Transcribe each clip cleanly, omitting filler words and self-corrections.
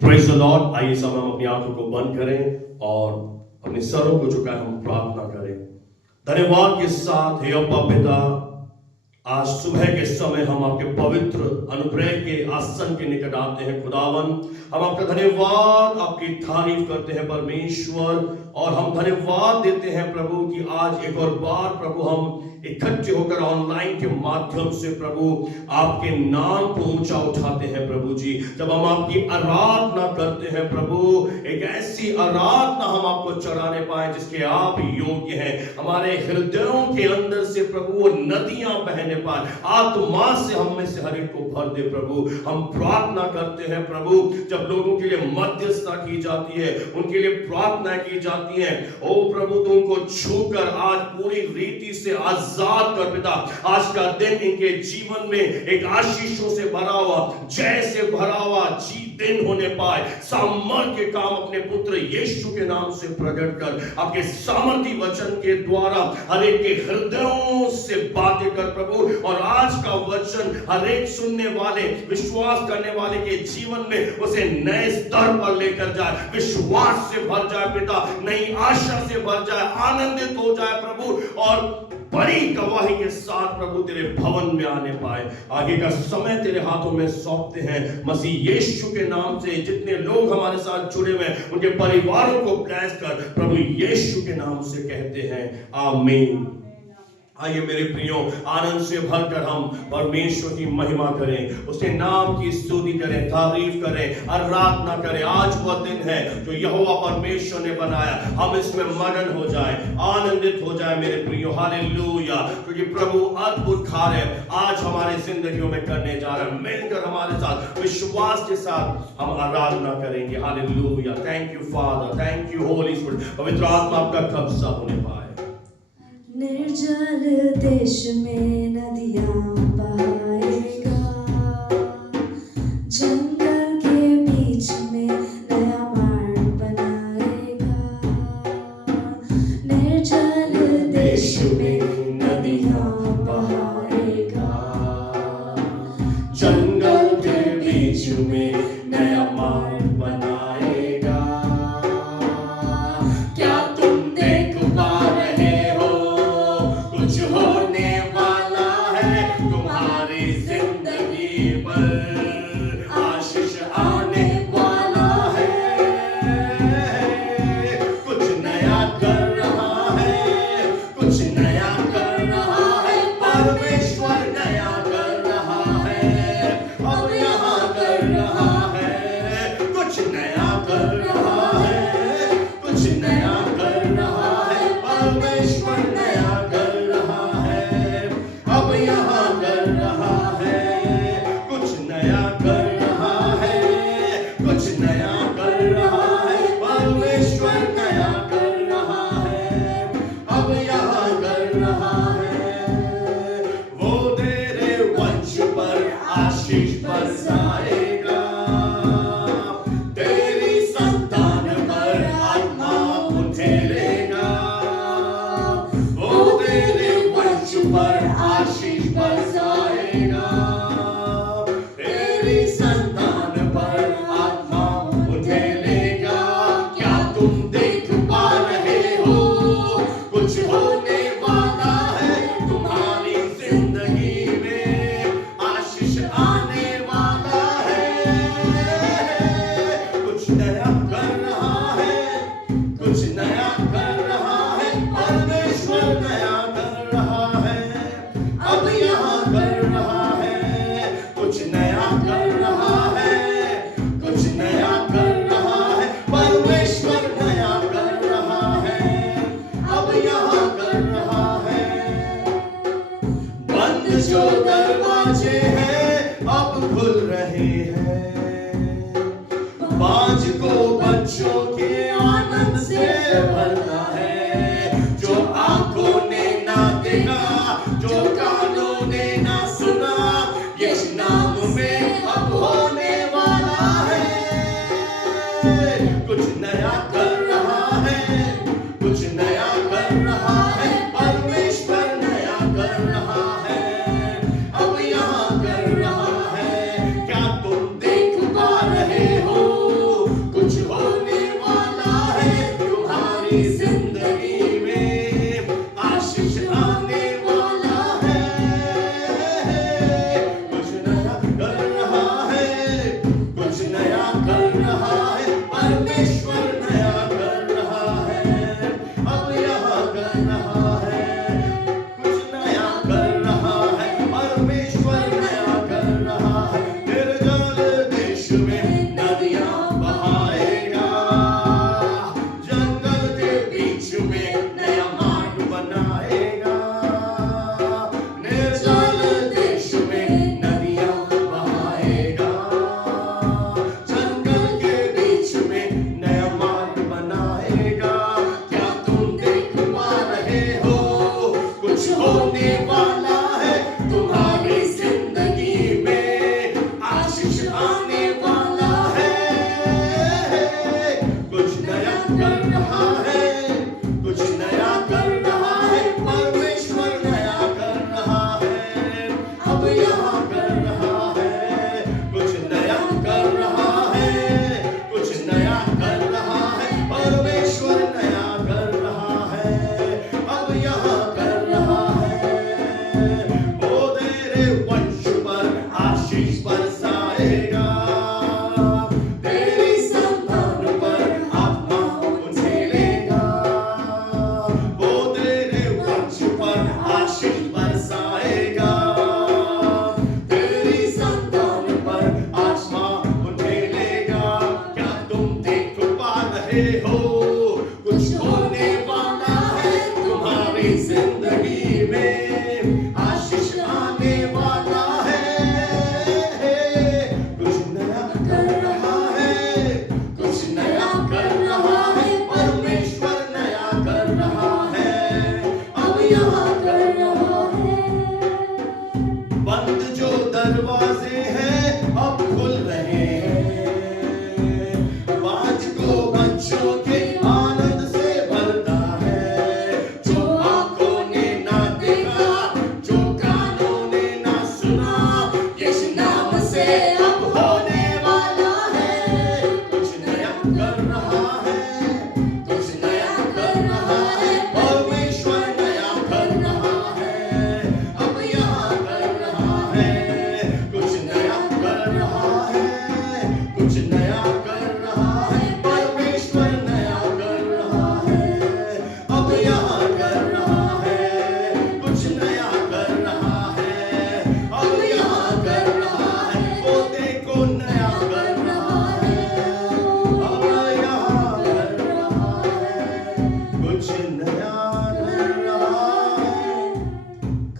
Praise the Lord. आइए सब हम अपनी आंखों को बंद करें और अपने सरों को झुकाएं, हम प्रार्थना करें। धन्यवाद के साथ हे अब्बा पिता, आज सुबह के समय हम आपके पवित्र अनुग्रह के आसन के निकट आते हैं। खुदावन, हम आपका धन्यवाद, आपकी तारीफ करते हैं परमेश्वर, और हम धन्यवाद देते हैं प्रभु कि आज एक और बार प्रभु हम इकट्ठे होकर ऑनलाइन के माध्यम से प्रभु आपके नाम को ऊंचा उठाते हैं। प्रभु जी, जब हम आपकी आराधना करते हैं प्रभु, एक ऐसी आराधना हम आपको चढ़ाने पाए जिसके आप योग्य हैं। हमारे हृदयों के अंदर से प्रभु वो नदियां बहने पाए, आत्मा से हम में से हर एक को भर दे प्रभु। हम प्रार्थना करते हैं प्रभु, जब लोगों के लिए मध्यस्थता की जाती है, उनके लिए प्रार्थना की जाती है, ओ प्रभु तुमको छूकर आज पूरी रीति से आजाद कर पिता। आज का दिन इनके जीवन में एक आशीषों से भरा हुआ, जय से भरा हुआ दिन होने पाए। सामर्थ के काम अपने पुत्र यीशु के नाम से प्रकट कर, आपके सामर्थी वचन के द्वारा हर एक के हृदयों से बातें कर प्रभु, और आज का वचन हर एक सुनने वाले, विश्वास करने वाले के जीवन में उसे नए स्तर पर लेकर जाए, विश्वास से भर जाए पिता, नई आशा से भर जाए, आनंदित हो जाए प्रभु, और बड़ी गवाही के साथ प्रभु तेरे भवन में आने पाए। आगे का समय तेरे हाथों में सौंपते हैं। मसीह यीशु के नाम से जितने लोग हमारे साथ जुड़े हुए हैं, उनके परिवारों को ब्लेस कर, प्रभु यीशु के नाम से कहते हैं आमीन। आइए मेरे प्रियो, आनंद से भरकर हम परमेश्वर की महिमा करें, उसके नाम की स्तुति करें, तारीफ करें, आराधना करें। आज वह दिन है जो यहोवा परमेश्वर ने बनाया, हम इसमें मगन हो जाएं, आनंदित हो जाएं मेरे प्रियो। हालेलुया, क्योंकि प्रभु अद्भुत कार्य आज हमारे जिंदगियों में करने जा रहा है। मिलकर हमारे साथ विश्वास के साथ हम आराधना करेंगे। Hallelujah, thank you father, thank you Holi spirit. पवित्र आत्मा आपका कब्जा होने पाए। निर्जल देश में नदियां बहाएगा, जंगल के बीच में नया मार्ग बनाएगा। निर्जल देश में नदियां बहाएगा, जंगल के बीच में नया मार्ग बनाएगा। क्या तुम देख पा रहे हो, कुछ होने वाला है तुम्हारी जिंदगी पर, आशीष आने वाला है। कुछ नया कर रहा है, कुछ नया कर रहा है, परमेश्वर नया कर रहा है, अब यहाँ कर रहा है। कुछ नया कर रहा है, कुछ नया कर रहा है, परमेश्वर नया कर रहा है, अब यहाँ कर रहा है। कुछ नया कर रहा है, कुछ नया कर रहा है, परमेश्वर नया कर रहा है, अब यहाँ कर रहा है। वो तेरे वंश पर आशीष बरसाएगा, तेरी संतान पर आत्मा उठेलेगा। वो तेरे वंश पर आशीष बरसाएगा, तेरी संतान पर आत्मा उठेलेगा। क्या तुम देख पा रहे हो, कुछ होने वाला है तुम्हारी जिंदगी में, आशीष आने वाला है। कुछ नया कर रहा है, कुछ नया कर रहा है, परमेश्वर नया कर रहा है, अब यहाँ कर रहा है। कुछ नया कर रहा है, कुछ नया कर रहा है, परमेश्वर नया कर रहा है, अब यहाँ कर रहा है। बंद जो दरवाजे हैं अब खुल रहे हैं, बाज को बच्चों के आनंद से भरता है। जो आंखों ने ना देखा, जो कानों ने ना सुना, यीशु नाम में अब होने वाला है। कुछ नया कर रहा है, कुछ नया कर रहा है, परमेश्वर नया कर रहा है, अब यहाँ कर रहा है। क्या तुम देख पा रहे हो, नदियां बहाएगा, जंगल के बीच में नया मार्ग बनाएगा, निर्जल देश में नदियां बहाएगा, जंगल के बीच में नया मार्ग बनाएगा। क्या तुम देख पा रहे हो कुछ होने वाला है तुम्हारी जिंदगी में, आशीष आने वाला है, कुछ नया कर रहा है, कुछ नया कर रहा है, परमेश्वर नया कर रहा है, अब यहाँ कर रहा है, कुछ नया कर रहा है, कुछ नया कर रहा है, परमेश्वर नया कर रहा है, अब यहाँ कर रहा है। वो तेरे वंश पर आशीष बरसाएगा, तेरी संतान पर आत्मा उछलेगा, वो तेरे वंश पर आशीष बरसाएगा, तेरी संतान पर आत्मा उछलेगा। क्या तुम देख पा रहे हो कुछ होने वाला है तुम्हारी जिंदगी में, आशीष आने वाला है, कुछ नया कर रहा है, कुछ नया कर रहा है, परमेश्वर नया कर रहा है, अब यहाँ कर रहा है। बंद जो दरवाजे हैं अब खुल रहे हैं, बाज को बच्चों के आनंद से भरता है, जो आंखों ने ना देखा, जो कानों ने ना सुना, यीशु नाम से अब होने वाला है, कुछ नया कर रहा है, कुछ नया कर रहा है, परमेश्वर नया कर रहा है, अब यहाँ कर रहा है, कुछ नया कर रहा है, कुछ नया कर रहा है, परमेश्वर नया कर रहा है, अब यहाँ कर रहा है, कुछ नया कर रहा है, अब यहाँ कर रहा है, वो देखो नया कर रहा है, अब यहाँ कर रहा है, कुछ नया कर रहा है।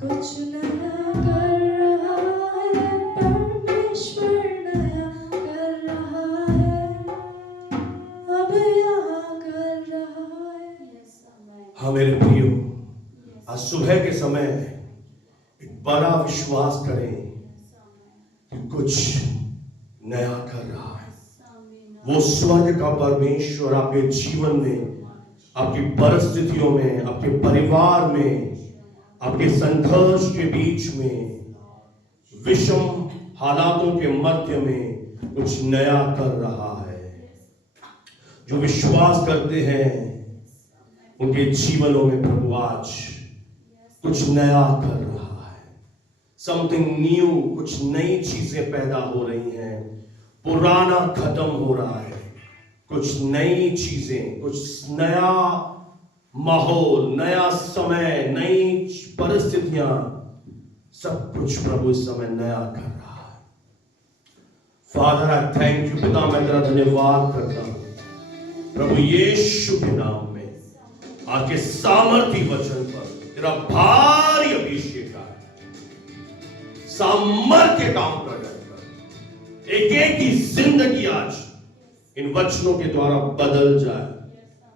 कुछ नया कर रहा है, परमेश्वर नया कर रहा है, अब यहाँ कर रहा है। हाँ मेरे प्रियो, आज सुबह के समय एक बड़ा विश्वास करें कि कुछ नया कर रहा है। वो स्वर्ग का परमेश्वर आपके जीवन में, आपकी परिस्थितियों में, आपके परिवार में, आपके संघर्ष के बीच में, विषम हालातों के मध्य में कुछ नया कर रहा है। जो विश्वास करते हैं उनके जीवनों में प्रभु आज कुछ नया कर रहा है। समथिंग न्यू, कुछ नई चीजें पैदा हो रही हैं, पुराना खत्म हो रहा है, कुछ नई चीजें, कुछ नया माहौल, नया समय, नई परिस्थितियां, सब कुछ प्रभु इस समय नया कर रहा है। फादर आई थैंक यू, पिता मैं तेरा धन्यवाद करता हूं प्रभु यीशु के नाम में, आपके सामर्थी वचन पर तेरा भारी अभिषेक है, सामर्थ्य काम प्रकट कर, एक एक की जिंदगी आज इन वचनों के द्वारा बदल जाए,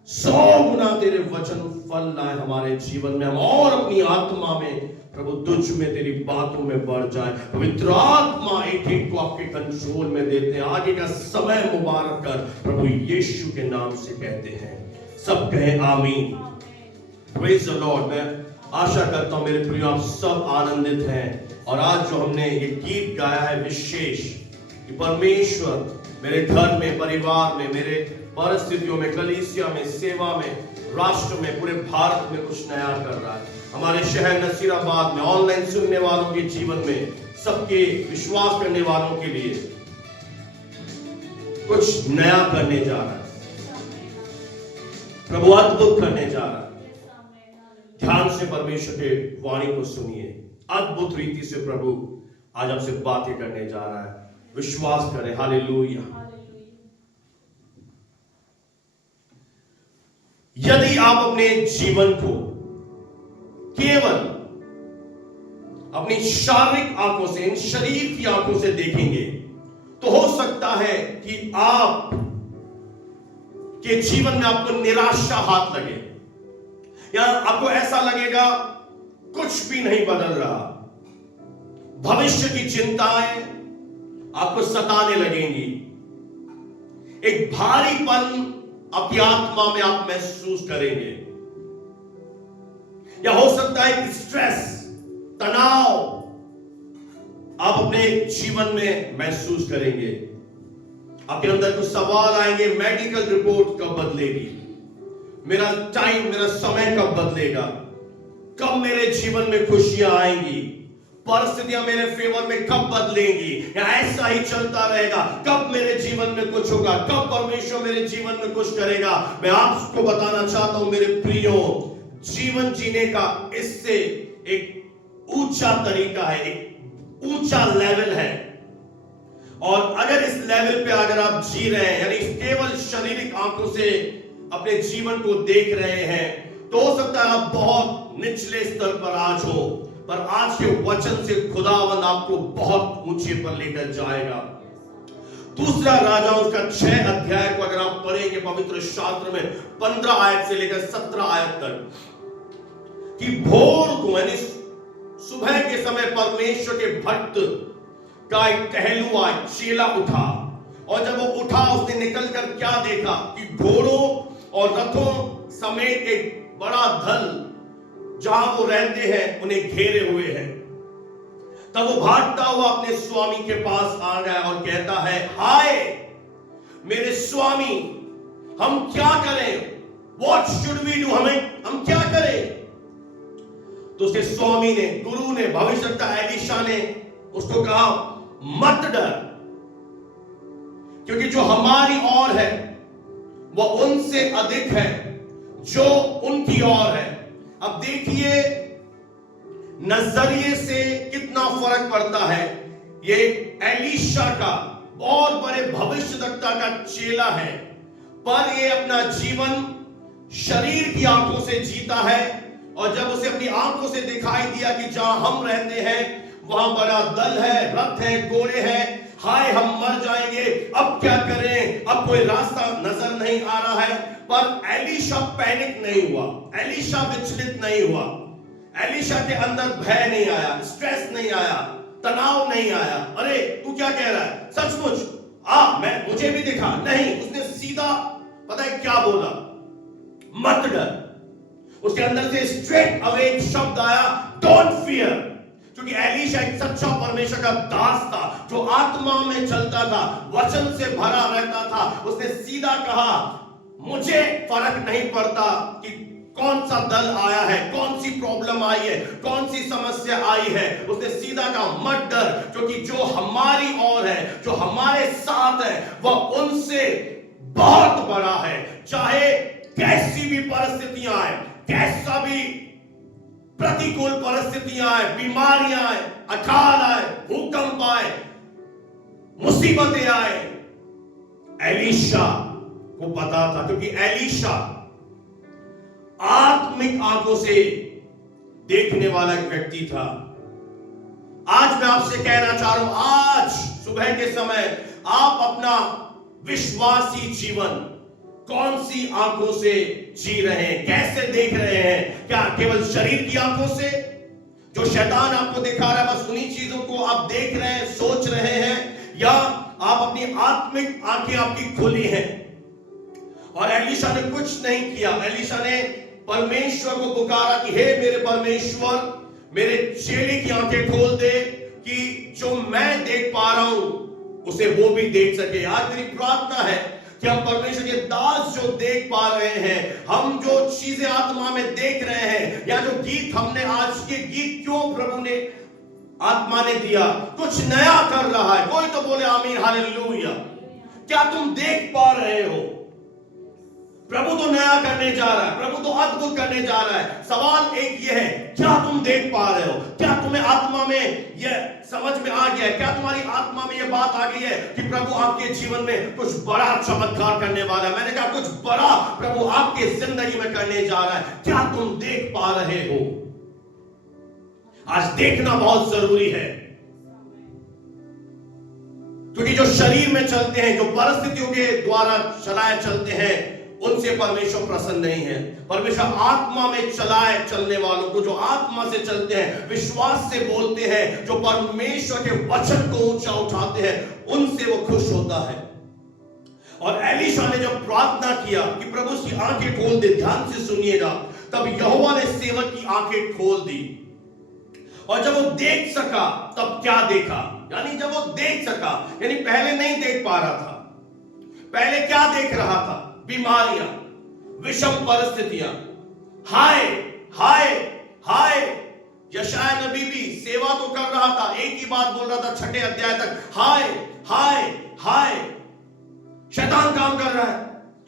100 गुना तेरे वचन फल लाए हमारे जीवन में, हम और अपनी आत्मा में प्रभु तुझ में, तेरी बातों में बढ़ जाए। पवित्र आत्मा एक एक को आपके कंट्रोल में देते हैं। आगे का समय मुबारक कर प्रभु यीशु के नाम से कहते हैं, सब कहें आमीन। Praise the Lord. मैं आशा करता हूं मेरे प्रिय आप सब आनंदित हैं, और आज जो हमने ये गीत गाया है विशेष कि परमेश्वर मेरे घर में, परिवार में, मेरे परिस्थितियों में, कलीसिया में, सेवा में, राष्ट्र में, पूरे भारत में कुछ नया कर रहा है। हमारे शहर नसीराबाद में, ऑनलाइन सुनने वालों के जीवन में, सबके विश्वास करने वालों के लिए कुछ नया करने जा रहा है। प्रभु अद्भुत करने जा रहा है। ध्यान से परमेश्वर के वाणी को सुनिए। अद्भुत रीति से प्रभु आज आपसे बातें करने जा रहा है। विश्वास करें। हालेलुया। यदि आप अपने जीवन को केवल अपनी शारीरिक आंखों से, इन शरीर की आंखों से देखेंगे, तो हो सकता है कि आप के जीवन में आपको निराशा हाथ लगे, या आपको ऐसा लगेगा कुछ भी नहीं बदल रहा। भविष्य की चिंताएं आपको सताने लगेंगी। एक भारीपन अपनी आत्मा में आप महसूस करेंगे, या हो सकता है कि स्ट्रेस, तनाव आप अपने जीवन में महसूस करेंगे। आपके अंदर कुछ सवाल आएंगे, मेडिकल रिपोर्ट कब बदलेगी, मेरा टाइम, मेरा समय कब बदलेगा, कब मेरे जीवन में खुशियां आएंगी, परिस्थितियां मेरे फेवर में कब बदलेंगी, या ऐसा ही चलता रहेगा, कब मेरे जीवन में कुछ होगा, कब परमेश्वर मेरे जीवन में कुछ करेगा। मैं आपको बताना चाहता हूं मेरे प्रियो, जीवन जीने का इससे एक ऊंचा तरीका है, एक ऊंचा लेवल है। और अगर इस लेवल पे अगर आप जी रहे हैं, यानी केवल शारीरिक आंखों से अपने जीवन को देख रहे हैं, तो हो सकता है आप बहुत निचले स्तर पर आज हो, पर आज के वचन से खुदावंद आपको बहुत ऊंचे पर लेकर जाएगा। दूसरा राजाओं का 6 अध्याय को अगर आप पढ़ेंगे पवित्र शास्त्र में 15 आयत से लेकर 17 आयत तक, कि भोर को यानी सुबह के समय परमेश्वर के भक्त का एक टहलुआ चेला उठा, और जब वो उठा उसने निकलकर क्या देखा कि घोड़ों और रथों समेत एक बड़ा दल जहां वो रहते हैं उन्हें घेरे हुए हैं। तब वो भागता हुआ अपने स्वामी के पास आ गया और कहता है, हाय मेरे स्वामी, हम क्या करें, वॉट शुड वी डू, हम क्या करें। तो उसके स्वामी ने, गुरु ने, भविष्यवक्ता एलीशा ने उसको कहा, मत डर, क्योंकि जो हमारी ओर है वो उनसे अधिक है जो उनकी ओर है। अब देखिए नजरिए से कितना फर्क पड़ता है। ये एलीशा का बहुत बड़े भविष्यवक्ता का चेला है, पर ये अपना जीवन शरीर की आंखों से जीता है, और जब उसे अपनी आंखों से दिखाई दिया कि जहां हम रहते हैं वहां बड़ा दल है, रथ है, घोड़े हैं, हाय हम मर जाएंगे, अब क्या करें, अब कोई रास्ता नजर नहीं आ रहा है। पर एलीशा पैनिक नहीं हुआ, एलीशा विचलित नहीं हुआ, एलीशा के अंदर भय नहीं आया, स्ट्रेस नहीं आया, तनाव नहीं आया। अरे तू क्या कह रहा है, सचमुच मुझे भी दिखा, नहीं, उसने सीधा पता है क्या बोला, मत डर। उसके अंदर से स्ट्रेट अवे एक शब्द आया, डोंट फियर, क्योंकि एलीशा एक सच्चा परमेश्वर का दास था जो आत्मा में चलता था, वचन से भरा रहता था। उसने सीधा कहा, मुझे फर्क नहीं पड़ता कि कौन सा दल आया है, कौन सी प्रॉब्लम आई है, कौन सी समस्या आई है। उसने सीधा कहा, मत डर, क्योंकि जो हमारी ओर है, जो हमारे साथ है, वह उनसे बहुत बड़ा है। चाहे कैसी भी परिस्थितियां आए, कैसा भी प्रतिकूल परिस्थितियां आए, बीमारियां आए, अकाल आए, भूकंप आए, मुसीबतें आए, एलीशा को पता था, क्योंकि एलीशा आत्मिक आंखों से देखने वाला एक व्यक्ति था। आज मैं आपसे कहना चाह रहा हूं, आज सुबह के समय आप अपना विश्वासी जीवन कौन सी आंखों से जी रहे हैं, कैसे देख रहे हैं? क्या केवल शरीर की आंखों से, जो शैतान आपको दिखा रहा है, बस उन्हीं चीजों को आप देख रहे हैं, सोच रहे हैं, या आप अपनी आत्मिक आंखें आपकी खुली हैं? और एलीशा ने कुछ नहीं किया, एलीशा ने परमेश्वर को पुकारा कि हे मेरे परमेश्वर, मेरे चेले की आंखें खोल दे कि जो मैं देख पा रहा हूं उसे वो भी देख सके। आज मेरी प्रार्थना है कि हम परमेश्वर के दास जो देख पा रहे हैं, हम जो चीजें आत्मा में देख रहे हैं, या जो गीत हमने आज के गीत क्यों प्रभु ने आत्मा ने दिया, कुछ नया कर रहा है। कोई तो बोले आमीन, हालेलुया। क्या तुम देख पा रहे हो? प्रभु तो नया करने जा रहा है, प्रभु तो अद्भुत करने जा रहा है। सवाल एक ये है, क्या तुम देख पा रहे हो? क्या तुम्हें आत्मा में यह समझ में आ गया है? क्या तुम्हारी आत्मा में यह बात आ गई है कि प्रभु आपके जीवन में कुछ बड़ा चमत्कार करने वाला है? मैंने कहा कुछ बड़ा प्रभु आपके जिंदगी में करने जा रहा है। क्या तुम देख पा रहे हो? आज देखना बहुत जरूरी है, क्योंकि जो शरीर में चलते हैं, जो परिस्थितियों के द्वारा चलाए चलते हैं, उनसे परमेश्वर प्रसन्न नहीं है। परमेश्वर आत्मा में चलाए चलने वालों को, जो आत्मा से चलते हैं, विश्वास से बोलते हैं, जो परमेश्वर के वचन को ऊंचा उठाते हैं, उनसे वो खुश होता है। और एलीशा ने जब प्रार्थना किया कि प्रभु उसकी आंखें खोल दे, ध्यान से सुनिएगा, तब यहोवा ने सेवक की आंखें खोल दी। और जब वो देख सका, तब क्या देखा? यानी जब वो देख सका, यानी पहले नहीं देख पा रहा था। पहले क्या देख रहा था? बीमारियां, विषम परिस्थितियां। हाय हाय हाय। यशायाह नबी भी सेवा तो कर रहा था, एक ही बात बोल रहा था 6 अध्याय तक, हाय हाय हाय। शैतान काम कर रहा है,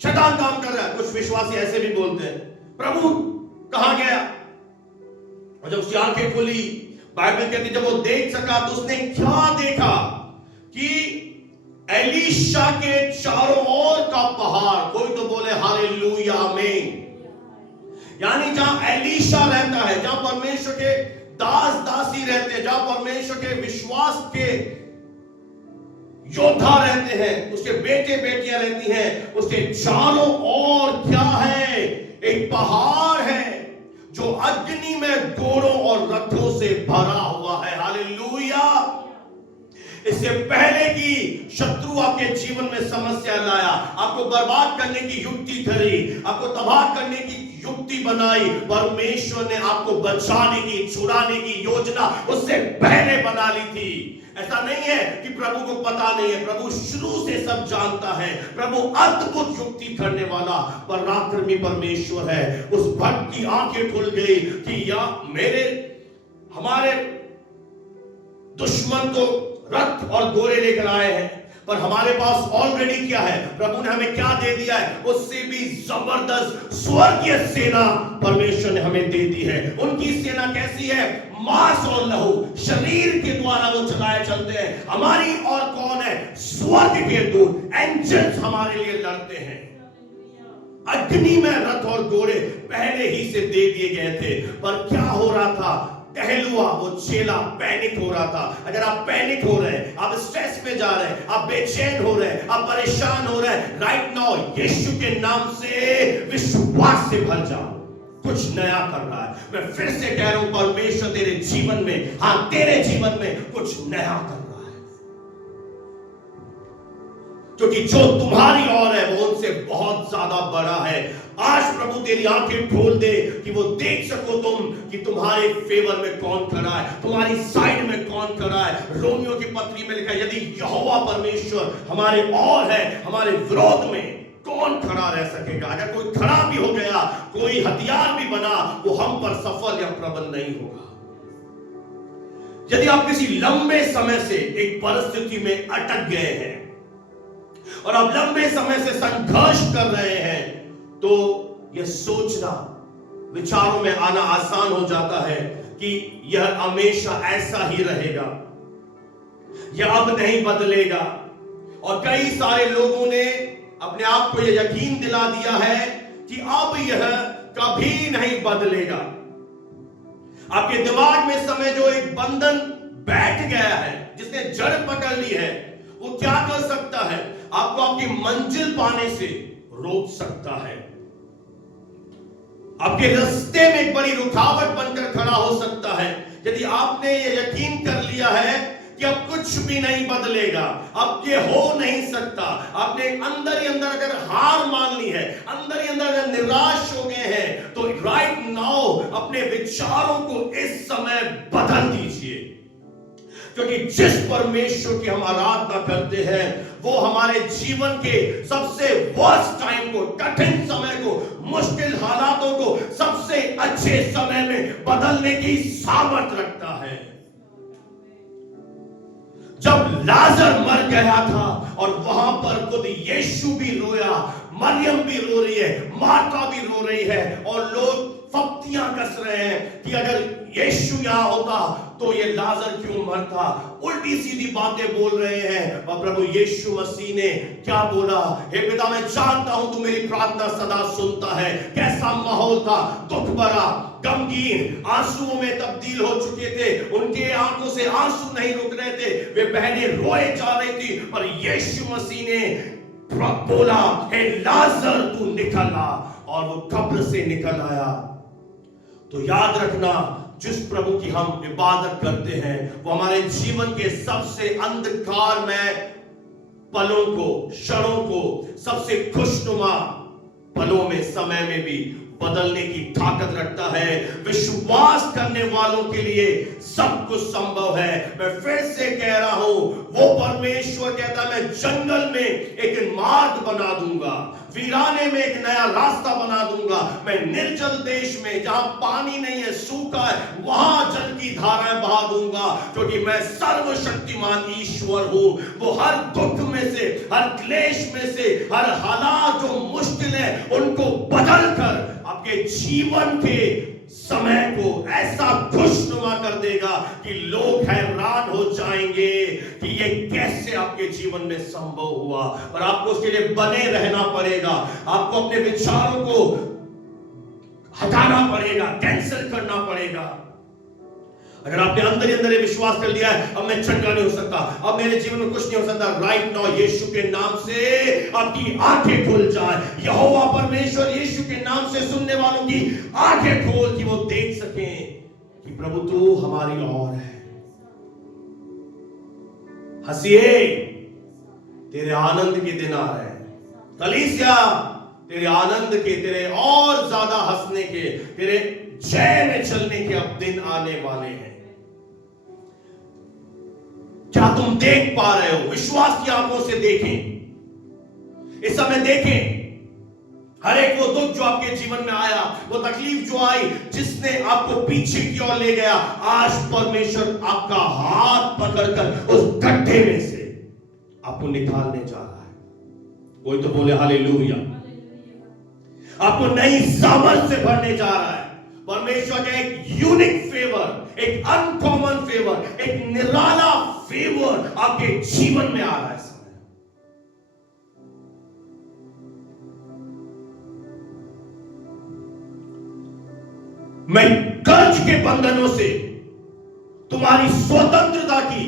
शैतान काम कर रहा है। कुछ विश्वासी ऐसे भी बोलते हैं, प्रभु कहां गया? और जब उसकी आंखें खुली, बाइबल कहती जब वो देख सका, तो उसने क्या देखा कि एलीशा के चारों ओर का पहाड़। कोई तो बोले हालेलुया आमीन। यानी जहां एलीशा रहता है, जहां परमेश्वर के दास दासी रहते हैं, जहां परमेश्वर के विश्वास के योद्धा रहते हैं, उसके बेटे बेटियां रहती हैं, उसके चारों ओर क्या है? एक पहाड़ है जो अग्नि में घोड़ों और रथों से भरा हुआ है। हालेलुया। इससे पहले कि शत्रु आपके जीवन में समस्या लाया, आपको बर्बाद करने की युक्ति करी, आपको तबाह करने की युक्ति बनाई, परमेश्वर ने आपको बचाने की, छुड़ाने की योजना उससे पहले बना ली थी। ऐसा नहीं है कि प्रभु को पता नहीं है, प्रभु शुरू से सब जानता है। प्रभु अद्भुत युक्ति करने वाला पराक्रमी परमेश्वर है। उस भक्त की आंखें खुल गई कि या हमारे दुश्मन तो रथ और घोड़े लेकर आए हैं, पर हमारे पास ऑलरेडी क्या है? प्रभु ने हमें क्या दे दिया है? उससे भी जबरदस्त स्वर्गीय सेना परमेश्वर ने हमें दे दी है। उनकी सेना कैसी है? मांस और लहू, शरीर के द्वारा वो चलाए चलते हैं। हमारी और कौन है? स्वर्ग के दूत, एंजल्स हमारे लिए लड़ते हैं। अग्नि में रथ और घोड़े पहले ही से दे दिए गए थे। पर क्या हो रहा था? टहलुआ, वो चेला पैनिक हो रहा था। अगर आप पैनिक हो रहे हैं, आप स्ट्रेस में जा रहे हैं, आप बेचैन हो रहे हैं, आप परेशान हो रहे हैं, राइट नाउ यीशु के नाम से विश्वास से भर जाओ। कुछ नया कर रहा है। मैं फिर से कह रहा हूं, परमेश्वर तेरे जीवन में, हाँ तेरे जीवन में कुछ नया कर रहा है, क्योंकि जो तुम्हारी ओर है वो उनसे बहुत ज्यादा बड़ा है। आज प्रभु तेरी आंखें खोल दे कि वो देख सको तुम कि तुम्हारे फेवर में कौन खड़ा है, तुम्हारी साइड में कौन खड़ा है। रोमियो की पत्री में लिखा है, यदि यहोवा परमेश्वर हमारे ओर है, हमारे विरोध में कौन खड़ा रह सकेगा? अगर कोई खड़ा भी हो गया, कोई हथियार भी बना, वो हम पर सफल या प्रबल नहीं होगा। यदि आप किसी लंबे समय से एक परिस्थिति में अटक गए हैं और आप लंबे समय से संघर्ष कर रहे हैं, तो यह सोचना, विचारों में आना आसान हो जाता है कि यह हमेशा ऐसा ही रहेगा, यह अब नहीं बदलेगा। और कई सारे लोगों ने अपने आप को यह यकीन दिला दिया है कि अब यह कभी नहीं बदलेगा। आपके दिमाग में समय जो एक बंधन बैठ गया है, जिसने जड़ पकड़ ली है, वो क्या कर सकता है? आपको आपकी मंजिल पाने से रोक सकता है, आपके रास्ते में एक बड़ी रुकावट बनकर खड़ा हो सकता है। यदि आपने ये यकीन कर लिया है कि अब कुछ भी नहीं बदलेगा, अब ये हो नहीं सकता, आपने अंदर ही अंदर अगर हार मान ली है, अंदर ही अंदर अगर निराश हो गए हैं, तो राइट नाउ अपने विचारों को इस समय बदल दीजिए। क्योंकि जिस परमेश्वर की हम आराधना करते हैं, वो हमारे जीवन के सबसे वर्स्ट टाइम को, कठिन समय को, मुश्किल हालातों को सबसे अच्छे समय में बदलने की सामर्थ रखता है। जब लाजर मर गया था और वहां पर खुद यीशु भी रोया, मरियम भी रो रही है, मार्था भी रो रही है, और लोग फप्तियां कस रहे हैं कि अगर यीशु यहां होता तो ये लाजर क्यों मरता। उल्टी सीधी बातें बोल रहे हैं। और प्रभु यीशु मसीह ने क्या बोला? हे पिता, मैं जानता हूं तू मेरी प्रार्थना सदा सुनता है। कैसा माहौल था, दुख भरा, गमगीन, आंसुओं में तब्दील हो चुके थे, उनके आंखों से आंसू नहीं रुक रहे थे, वे बहनें रोए जा रही थी, पर यीशु मसीह ने बोला, हे लाजर तू निकल आ, और वो कब्र से निकल आया। तो याद रखना, जिस प्रभु की हम इबादत करते हैं वो हमारे जीवन के सबसे अंधकार में पलों को, क्षणों को सबसे खुशनुमा पलों में, समय में भी बदलने की ताकत रखता है। विश्वास करने वालों के लिए सब कुछ संभव है। मैं फिर से कह रहा हूं, वो परमेश्वर कहता है मैं जंगल में एक मार्ग बना दूंगा, वीराने में एक नया रास्ता बना दूंगा, मैं निर्जल देश में जहां पानी नहीं है, सूखा है, वहां जल की धाराएं बहा दूंगा, क्योंकि मैं सर्वशक्तिमान ईश्वर हूं। वो हर दुख में से, हर क्लेश में से, हर हालात जो मुश्किल है उनको बदल कर आपके जीवन के समय को ऐसा खुशनुमा कर देगा कि लोग हैरान हो जाएंगे कि ये कैसे आपके जीवन में संभव हुआ। और आपको उसके लिए बने रहना पड़ेगा, आपको अपने विचारों को हटाना पड़ेगा, कैंसिल करना पड़ेगा। अगर आपने अंदर ही अंदर ये विश्वास कर लिया है, अब मैं चंगा नहीं हो सकता, अब मेरे जीवन में कुछ नहीं हो सकता, राइट नाउ यीशु के नाम से आपकी आंखें खुल जाए। यहोवा परमेश्वर यीशु के नाम से सुनने वालों की आंखें खोल कि वो देख सकें कि प्रभु तू हमारी ओर है। हंसिए, तेरे आनंद के दिन आ रहे हैं। कलीसिया, तेरे आनंद के, तेरे और ज्यादा हंसने के, तेरे जय में चलने के अब दिन आने वाले हैं। क्या तुम देख पा रहे हो? विश्वास की आंखों से देखें, इस समय देखें हर एक वो दुख जो आपके जीवन में आया, वो तकलीफ जो आई, जिसने आपको पीछे की ओर ले गया, आज परमेश्वर आपका हाथ पकड़कर उस गड्ढे में से आपको निकालने जा रहा है। कोई तो बोले हालेलुया। आपको नई सामर्थ से भरने जा रहा है। परमेश्वर का एक यूनिक फेवर, एक अनकॉमन फेवर, एक निराला फेवर आपके जीवन में आ रहा है। मैं कर्ज के बंधनों से तुम्हारी स्वतंत्रता की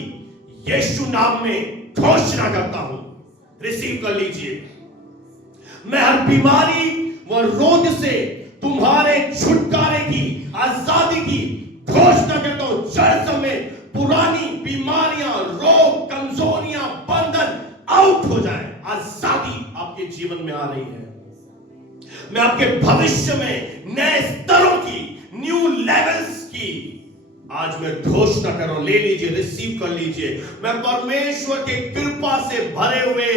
यीशु नाम में घोषणा करता हूं। रिसीव कर लीजिए। मैं हर बीमारी व रोग से तुम्हारे छुटकारे की, आजादी की घोषणा करता हूं। जड़ समेत पुरानी बीमारियां, रोग, कमजोरियां, बंधन आउट हो जाए। आजादी आपके जीवन में आ रही है। मैं आपके भविष्य में नए स्तरों की, न्यू लेवल्स की आज मैं घोषणा कर रहा हूं। ले लीजिए, रिसीव कर लीजिए। मैं परमेश्वर के कृपा से भरे हुए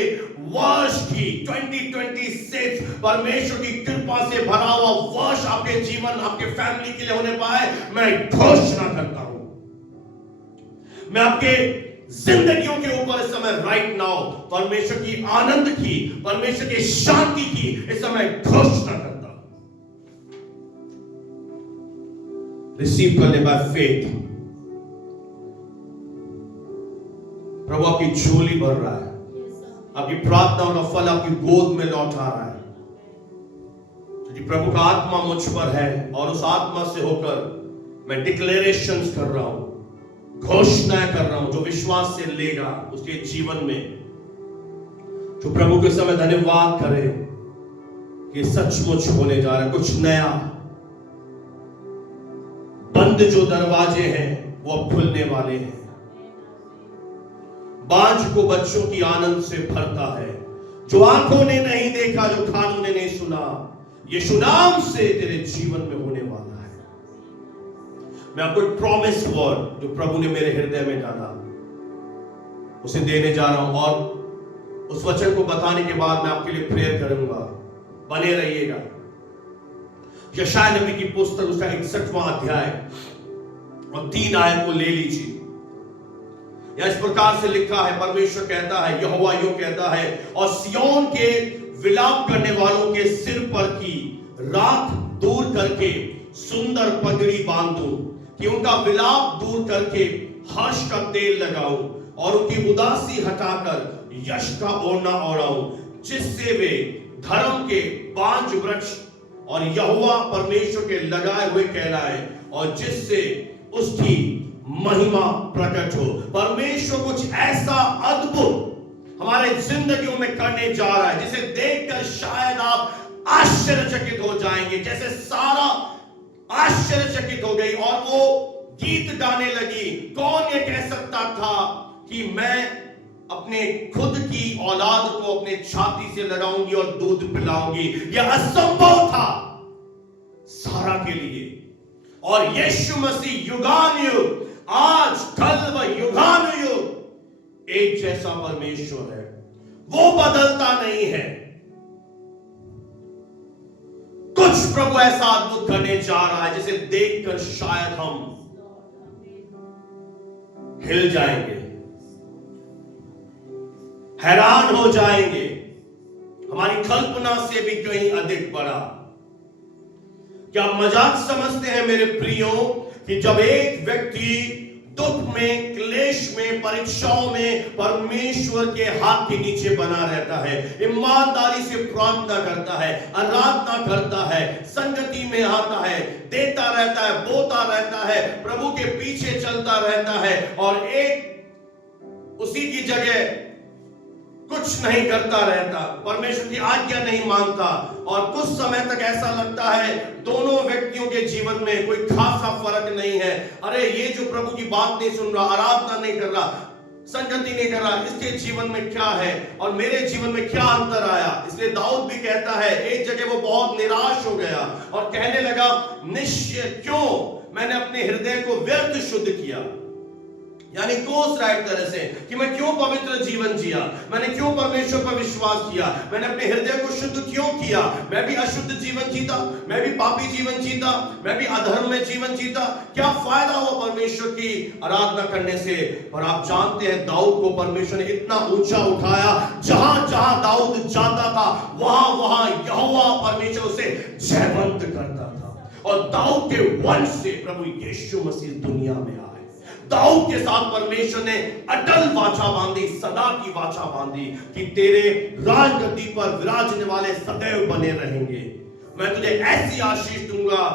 वर्ष की 2026 परमेश्वर की कृपा से भरा हुआ वर्ष आपके जीवन, आपके फैमिली के लिए होने पाए, मैं घोषणा करता हूं। मैं आपके जिंदगियों के ऊपर इस समय राइट नाउ परमेश्वर की आनंद की, परमेश्वर की शांति की इस समय घोषणा करता हूं। रिसीव कर ले बाय फेथ। प्रभु आपकी झोली भर रहा है, आपकी प्रार्थनाओं का फल आपकी गोद में लौट आ रहा है, क्योंकि प्रभु का आत्मा मुझ पर है। और उस आत्मा से होकर मैं डिक्लेरेशंस कर रहा हूं, घोषणाएं कर रहा हूं। जो विश्वास से लेगा उसके जीवन में, जो प्रभु के समय धन्यवाद करे कि सचमुच होने जा रहा है कुछ नया। बंद जो दरवाजे हैं वो अब खुलने वाले हैं। बांझ को बच्चों की आनंद से भरता है। जो आंखों ने नहीं देखा, जो कानों ने नहीं सुना, यीशु नाम से तेरे जीवन में होने वाला है। मैं आपको एक प्रॉमिस वर्ड जो प्रभु ने मेरे हृदय में डाला, उसे देने जा रहा हूं। और उस वचन को बताने के बाद मैं आपके लिए प्रेयर करूंगा। बने रहिएगा। यशायाह नबी की पुस्तक उसका 61वां अध्याय और 3 आयत को ले लीजिए। या इस प्रकार से लिखा है, परमेश्वर कहता है, यहोवा यूं कहता है, और सिय्योन के विलाप करने वालों के सिर पर की राख दूर करके सुंदर पगड़ी बांधूं, कि उनका विलाप दूर करके हर्ष का तेल लगाऊं और उनकी उदासी हटाकर यश का ओढ़ना ओढ़ाऊं, जिससे वे धर्म के 5 वृक्ष और यहोवा परमेश्वर के लगाए हुए कहलाए, और जिससे उसकी महिमा प्रकट हो। परमेश्वर कुछ ऐसा अद्भुत हमारे जिंदगियों में करने जा रहा है जिसे देखकर शायद आप आश्चर्यचकित हो जाएंगे, जैसे सारा आश्चर्यचकित हो गई और वो गीत गाने लगी। कौन ये कह सकता था कि मैं अपने खुद की औलाद को अपने छाती से लगाऊंगी और दूध पिलाऊंगी? यह असंभव था सारा के लिए। और यीशु मसीह युगानुयुग, आज कल व युगानुयुग एक जैसा परमेश्वर है, वो बदलता नहीं है। कुछ प्रभु ऐसा अद्भुत करने जा रहा है जिसे देखकर शायद हम हिल जाएंगे, हैरान हो जाएंगे, हमारी कल्पना से भी कहीं अधिक बड़ा। क्या मजाक समझते हैं मेरे प्रियो कि जब एक व्यक्ति दुख में, क्लेश में, परीक्षाओं में परमेश्वर के हाथ के नीचे बना रहता है, ईमानदारी से प्रार्थना करता है, आराधना करता है, संगति में आता है, देता रहता है, बोता रहता है, प्रभु के पीछे चलता रहता है, और एक उसी की जगह कुछ नहीं करता रहता, परमेश्वर की आज्ञा नहीं मानता, और कुछ समय तक ऐसा लगता है दोनों व्यक्तियों के जीवन में कोई खासा फर्क नहीं है। अरे ये जो प्रभु की बात नहीं सुन रहा, आराधना नहीं कर रहा, संगति नहीं कर रहा, इसके जीवन में क्या है और मेरे जीवन में क्या अंतर आया? इसलिए दाऊद भी कहता है, एक जगह वो बहुत निराश हो गया और कहने लगा, निश्चय क्यों मैंने अपने हृदय को व्यर्थ शुद्ध किया। यानी कोस रहा एक तरह से कि मैं क्यों पवित्र जीवन जिया, मैंने क्यों परमेश्वर पर विश्वास किया, मैंने अपने हृदय को शुद्ध क्यों किया? मैं भी अशुद्ध जीवन जीता, मैं भी पापी जीवन जीता, मैं भी अधर्म में जीवन जीता, क्या फायदा हुआ परमेश्वर की आराधना करने से? पर आप जानते हैं दाऊद को परमेश्वर ने इतना ऊंचा उठाया, जहां जहां दाऊद जाता था वहां वहां यहोवा परमेश्वर उसे जयवंत करता था। और दाऊद के वंश से प्रभु यीशु मसीह दुनिया में आए। दाऊद के साथ परमेश्वर ने अटल वाचा बांधी, सदा की वाचा बांधी कि तेरे राजगद्दी पर विराजने वाले सदैव बने रहेंगे। मैं तुझे ऐसी आशीष दूंगा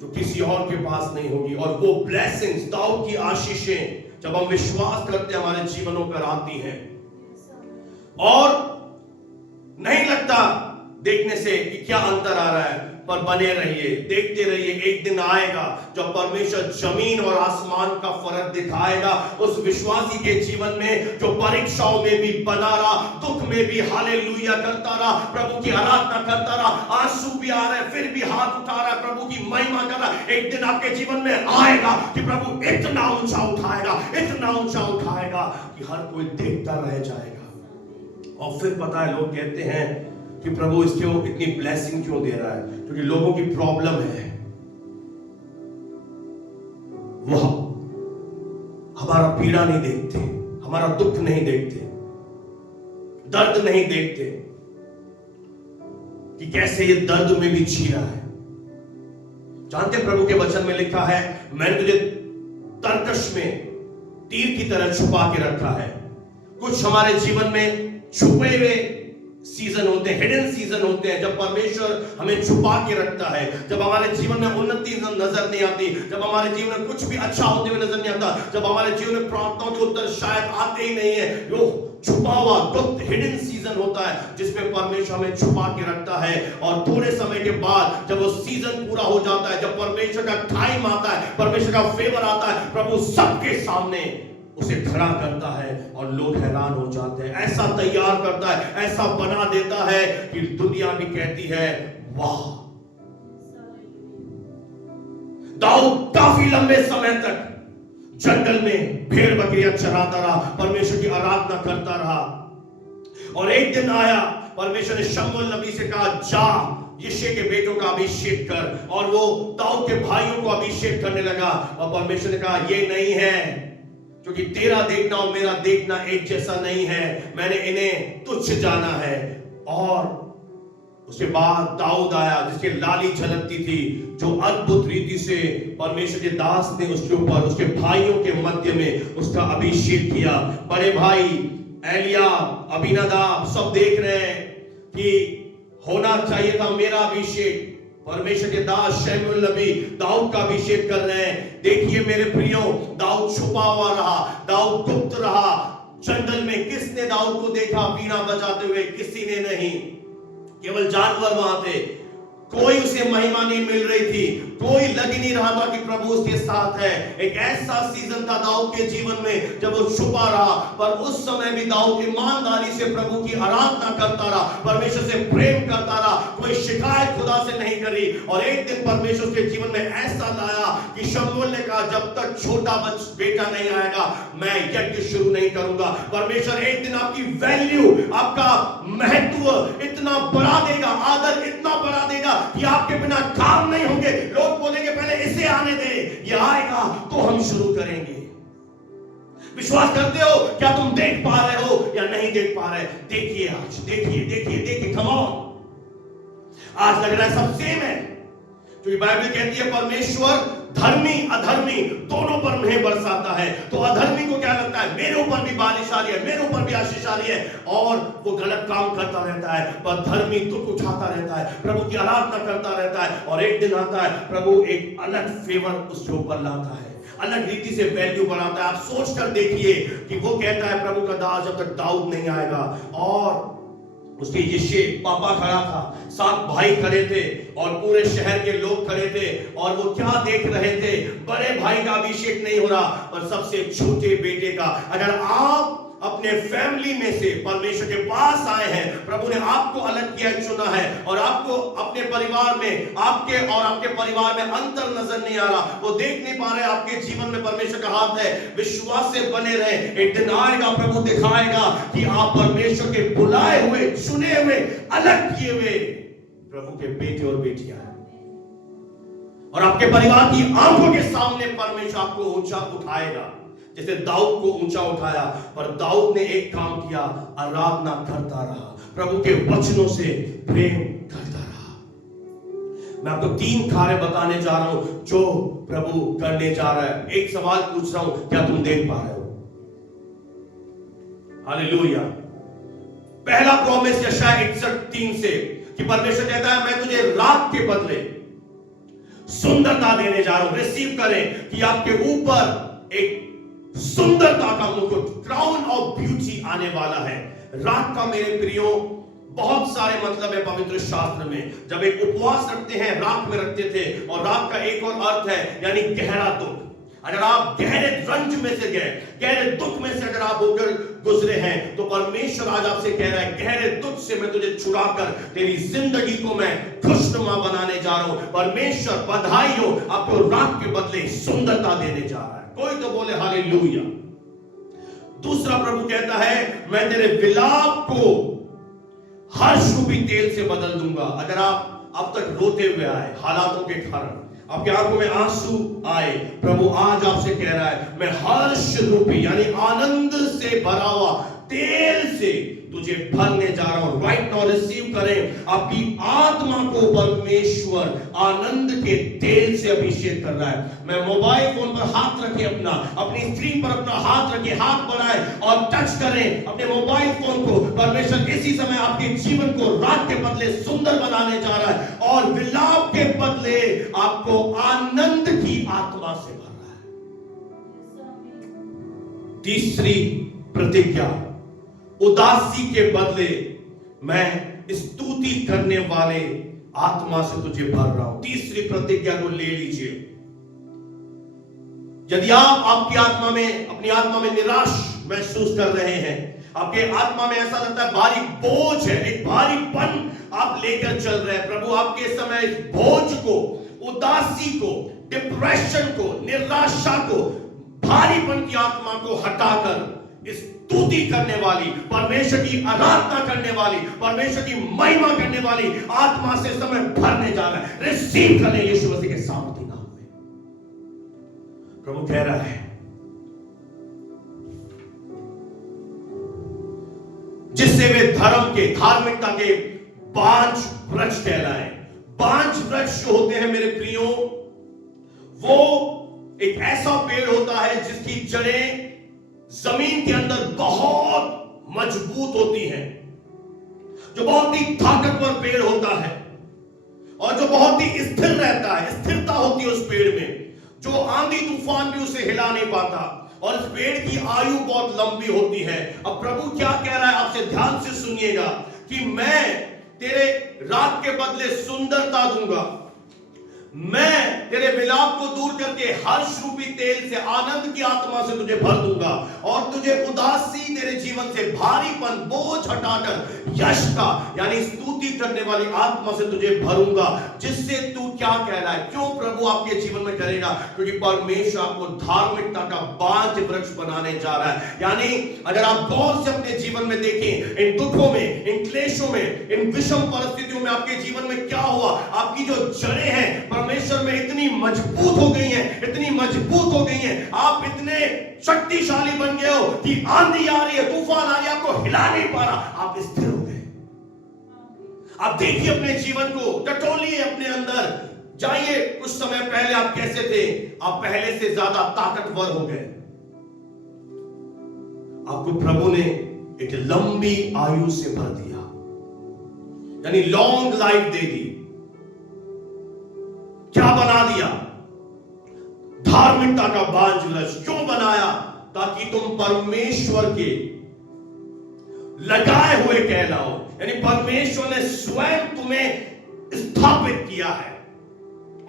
जो किसी और के पास नहीं होगी। और वो ब्लेसिंग्स, दाऊद की आशीषें जब हम विश्वास करते हैं हमारे जीवनों पर आती हैं, और नहीं लगता देखने से कि क्या अंतर आ रहा है, पर बने रहिए, देखते रहिए। एक दिन आएगा जब परमेश्वर जमीन और आसमान का फर्क दिखाएगा उस विश्वासी के जीवन में जो परीक्षाओं में भी बना रहा, दुख में भी हालेलुया करता रहा, प्रभु की आराधना करता रहा, आंसू भी आ रहे फिर भी हाथ उठा रहा है, प्रभु की महिमा कर रहा। एक दिन आपके जीवन में आएगा कि प्रभु इतना ऊंचा उठाएगा, इतना ऊंचा उठाएगा कि हर कोई देखता रह जाएगा। और फिर पता है, लोग कहते हैं कि प्रभु इसके इतनी ब्लेसिंग क्यों दे रहा है? क्योंकि लोगों की प्रॉब्लम है, वह हमारा पीड़ा नहीं देखते, हमारा दुख नहीं देखते, दर्द नहीं देखते कि कैसे ये दर्द में भी जी रहा है। जानते प्रभु के वचन में लिखा है, मैंने तुझे तरकश में तीर की तरह छुपा के रखा है। कुछ हमारे जीवन में छुपे हुए सीजन होते हैं, हिडन सीजन होते हैं, जब परमेश्वर हमें छुपा के रखता है, जब हमारे जीवन में उन्नति नजर नहीं आती, जब हमारे जीवन में कुछ भी अच्छा होते हुए नजर नहीं आता, जब हमारे जीवन में प्रार्थनाओं के उत्तर शायद आते ही नहीं है। वो छुपा हुआ गुप्त हिडन सीजन होता है जिसमें परमेश्वर हमें छुपा के रखता है। और थोड़े समय के बाद जब वो सीजन पूरा हो जाता है, जब परमेश्वर का टाइम आता है, परमेश्वर का फेवर आता है, प्रभु सबके सामने उसे खड़ा करता है और लोग हैरान हो जाते हैं। ऐसा तैयार करता है, ऐसा बना देता है कि दुनिया भी कहती है वाह। दाऊद काफी लंबे समय तक जंगल में भेड़ बकरियां चराता रहा, परमेश्वर की आराधना करता रहा। और एक दिन आया, परमेश्वर ने शमूएल नबी से कहा, जा यिशै के बेटों का अभिषेक कर। और वो दाऊद के भाइयों को अभिषेक करने लगा। और परमेश्वर ने कहा, ये नहीं है, क्योंकि तेरा देखना और मेरा देखना एक जैसा नहीं है, मैंने इन्हें तुच्छ जाना है। और उसके बाद दाऊद आया जिसके लाली झलकती थी, जो अद्भुत रीति से परमेश्वर के दास ने उसके ऊपर, उसके भाइयों के मध्य में उसका अभिषेक किया। बड़े भाई एलिया, अबीनादाब सब देख रहे हैं कि होना चाहिए था मेरा अभिषेक। परमेश्वर के दास शमूएल नबी दाऊद का अभिषेक कर रहे हैं। देखिए मेरे प्रियो, दाऊद छुपा हुआ रहा, दाऊद गुप्त रहा। जंगल में किसने दाऊद को देखा वीणा बजाते हुए? किसी ने नहीं, केवल जानवर वहां थे। कोई उसे महिमा नहीं मिल रही थी, कोई लग ही नहीं रहा था कि प्रभु उसके साथ है। एक ऐसा सीजन था दाऊद के जीवन में जब वो छुपा रहा, पर उस समय भी दाऊद ईमानदारी से प्रभु की आराधना करता रहा, परमेश्वर से प्रेम करता रहा, कोई शिकायत खुदा से नहीं करी। और एक दिन परमेश्वर के जीवन में ऐसा लाया कि शमूएल ने कहा, जब तक छोटा बेटा नहीं आएगा मैं यज्ञ शुरू नहीं करूंगा। परमेश्वर एक दिन आपकी वैल्यू, आपका महत्व इतना बढ़ा देगा, आदर इतना बढ़ा देगा कि आपके बिना काम नहीं होंगे। लोग बोलेंगे पहले इसे आने दे, ये आएगा तो हम शुरू करेंगे। विश्वास करते हो? क्या तुम देख पा रहे हो या नहीं देख पा रहे? देखिए आज, देखिए देखिए देखिए, कम ऑन। आज लग रहा है सब सेम है, क्योंकि बाइबल कहती है परमेश्वर धर्मी अधर्मी दोनों पर मेघ बरसाता है। तो अधर्मी को क्या लगता है? मेरे ऊपर भी बारिश आ रही है, मेरे ऊपर भी आशीष आ रही है, और वो गलत काम करता रहता है। पर धर्मी दुख उठाता रहता है, प्रभु की आराधना करता रहता है, और एक दिन आता है प्रभु एक अलग फेवर उसके ऊपर लाता है, अलग रीति से वैल्यू बढ़ाता है। आप सोच कर देखिए कि वो कहता है प्रभु का दास जब तक दाऊद नहीं आएगा। और उसके यिशे पापा खड़ा था, 7 भाई खड़े थे और पूरे शहर के लोग खड़े थे, और वो क्या देख रहे थे? बड़े भाई का अभिषेक नहीं हो रहा, पर सबसे छोटे बेटे का। अगर आप अपने फैमिली में से परमेश्वर के पास आए हैं, प्रभु ने आपको अलग किया, चुना है, और आपको अपने परिवार में, आपके और आपके परिवार में अंतर नजर नहीं आ रहा, वो देख नहीं पा रहे आपके जीवन में परमेश्वर का हाथ है, विश्वास से बने रहे। एक दिन आएगा प्रभु दिखाएगा कि आप परमेश्वर के बुलाए हुए, चुने हुए, अलग किए हुए प्रभु के बेटे और बेटियां हैं, और आपके परिवार की आंखों के सामने परमेश्वर आपको ऊंचा उठाएगा, जैसे दाऊद को ऊंचा उठाया। पर दाऊद ने एक काम किया, आराधना करता रहा, प्रभु के वचनों से प्रेम करता रहा। मैं आपको 3 कार्य बताने जा रहा हूं जो प्रभु करने जा रहा है। एक सवाल पूछ रहा हूं, क्या तुम देख पा रहे हो? हालेलुया। पहला प्रॉमिस यशायाह 61:3 से कि परमेश्वर कहता है मैं तुझे रात के बदले सुंदरता देने जा रहा हूं। रिसीव करें कि आपके ऊपर एक सुंदरता का मुकुट, क्राउन ऑफ ब्यूटी आने वाला है। रात का मेरे प्रियो बहुत सारे मतलब है पवित्र शास्त्र में। जब एक उपवास रखते हैं, रात में रखते थे, और रात का एक और अर्थ है यानी गहरा दुख। अगर आप गहरे रंज में से गए, गहरे दुख में से अगर आप होकर गुजरे हैं, तो परमेश्वर आज आपसे कह रहा है गहरे दुख से मैं तुझे छुड़ाकर तेरी जिंदगी को मैं खुशनुमा बनाने जा रहा हूं। परमेश्वर बधाई हो, आपको रात के बदले सुंदरता देने जा रहा है। कोई तो बोले हालेलुया। दूसरा प्रभु कहता है मैं तेरे विलाप को हर्ष रूपी तेल से बदल दूंगा। अगर आप अब तक रोते हुए आए हालातों के कारण, आपके आंखों में आंसू आए, प्रभु आज आपसे कह रहा है मैं हर्ष रूपी यानी आनंद से भरा हुआ तेल से तुझे भरने जा रहा हूं। राइट नाउ रिसीव करें, आपकी आत्मा को परमेश्वर आनंद के तेल से अभिषेक कर रहा है। मैं मोबाइल फोन पर हाथ रखें, अपनी स्क्रीन पर अपना हाथ रखें, हाथ बढ़ाएं और टच करें अपने मोबाइल फोन को। परमेश्वर इसी समय आपके जीवन को रात के बदले सुंदर बनाने जा रहा है, और विलाप के बदले आपको आनंद की आत्मा से भर रहा है। तीसरी प्रतिज्ञा, उदासी के बदले मैं स्तुति करने वाले आत्मा से तुझे भर रहा हूं। तीसरी प्रतिज्ञा को ले लीजिए। यदि आप आपकी आत्मा में, अपनी आत्मा में निराश महसूस कर रहे हैं, आपके आत्मा में ऐसा लगता है भारी बोझ है, एक भारीपन आप लेकर चल रहे हैं, प्रभु आपके समय इस बोझ को, उदासी को, डिप्रेशन को, निराशा को, भारीपन की आत्मा को हटाकर स्तुति करने वाली, परमेश्वर की आराधना करने वाली, परमेश्वर की महिमा करने वाली आत्मा से समय भरने जा रहा है। रिसीव करें यीशु मसीह के सामर्थ्य नाम में। प्रभु कह रहा है धर्म के, धार्मिकता के 5 वृक्ष कहलाए। 5 वृक्ष जो होते हैं मेरे प्रियो, वो एक ऐसा पेड़ होता है जिसकी जड़ें जमीन के अंदर बहुत मजबूत होती हैं, जो बहुत ही ताकतवर पेड़ होता है और जो बहुत ही स्थिर रहता है। स्थिरता होती है उस पेड़ में, जो आंधी तूफान भी उसे हिला नहीं पाता, और इस पेड़ की आयु बहुत लंबी होती है। अब प्रभु क्या कह रहा है, आपसे ध्यान से सुनिएगा कि मैं तेरे राग के बदले सुंदरता दूंगा, मैं तेरे विलाप को दूर करके हर्ष रूपी तेल से, आनंद की आत्मा से तुझे भर दूंगा, और तुझे उदासी तेरे जीवन से, भारीपन, बोझ हटाकर यश का यानी स्तुति करने वाली आत्मा से तुझे भरूंगा, जिससे तू क्या कह रहा है। क्यों प्रभु आपके जीवन में करेगा? क्योंकि परमेश्वर आपको धार्मिकता का 5 वृक्ष बनाने जा रहा है। यानी अगर आप गौर से अपने जीवन में देखें, इन दुखों में, इन क्लेशों में, इन विषम परिस्थितियों में आपके जीवन में क्या हुआ, आपकी जो जड़ें हैं परमेश्वर में इतनी मजबूत हो गई हैं, इतनी मजबूत हो गई हैं, आप इतने शक्तिशाली बन गए हो कि आंधी आ रही है, तूफान आ रही है, आपको हिला नहीं पा रहा, आप स्थिर हो गए। आप देखिए अपने जीवन को, टटोलिए अपने अंदर, जाइए कुछ समय पहले आप कैसे थे, आप पहले से ज्यादा ताकतवर हो गए। आपको प्रभु ने एक लंबी आयु से भर दिया, यानी लॉन्ग लाइफ दे दी। क्या बना दिया? धार्मिकता का 5 वृक्ष। क्यों बनाया? ताकि तुम परमेश्वर के लगाए हुए कहलाओ, यानी परमेश्वर ने स्वयं तुम्हें स्थापित किया है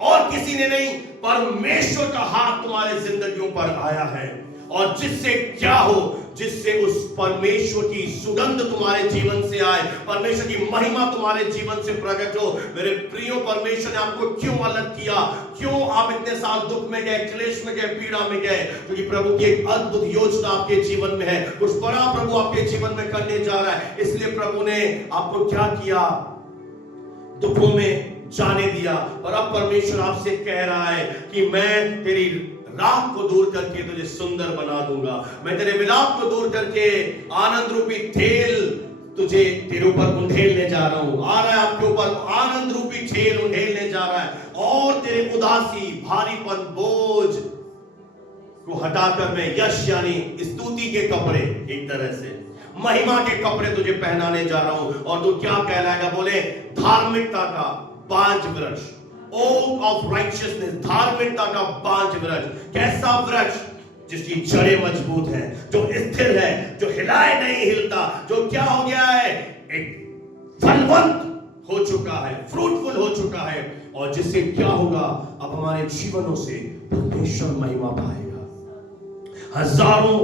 और किसी ने नहीं, परमेश्वर का हाथ तुम्हारे जिंदगियों पर आया है, और जिससे क्या हो, जिससे उस परमेश्वर की सुगंध तुम्हारे जीवन से आए, परमेश्वर की महिमा तुम्हारे जीवन से प्रकट हो। मेरे प्रियो, परमेश्वर ने आपको क्यों अलग किया? क्यों आप इतने साल दुख में गए, क्लेश में गए, पीड़ा में गए? क्योंकि प्रभु की एक अद्भुत योजना आपके जीवन में है, कुछ बड़ा प्रभु आपके जीवन में करने जा रहा है। इसलिए प्रभु ने आपको क्या किया? दुखों में जाने दिया, और अब परमेश्वर आपसे कह रहा है कि मैं तेरी राग को दूर करके तुझे सुंदर बना दूंगा, मैं तेरे विलाप को दूर करके आनंद रूपी तेल तुझे तेरे ऊपर उंडेलने जा रहा हूं। आ रहा है आपके ऊपर आनंद रूपी तेल उंडेलने जा रहा है, और तेरे उदासी, भारीपन, बोझ को हटाकर मैं यश यानी स्तुति के कपड़े, एक तरह से महिमा के कपड़े तुझे पहनाने जा रहा हूं, और तू क्या कहलाएगा? बोले धार्मिकता का 5 वृक्ष, ओक ऑफ राइचियसनेस, धार्मिकता का 5 वृक्ष। कैसा वृक्ष? जिसकी जड़ें मजबूत हैं, जो स्थिर है, जो हिलाए नहीं हिलता, जो क्या हो गया है, एक फलवंत हो चुका है, फ्रूटफुल हो चुका है, और जिससे क्या होगा, अब हमारे जीवनों से परमेश्वर महिमा पाएगा। हजारों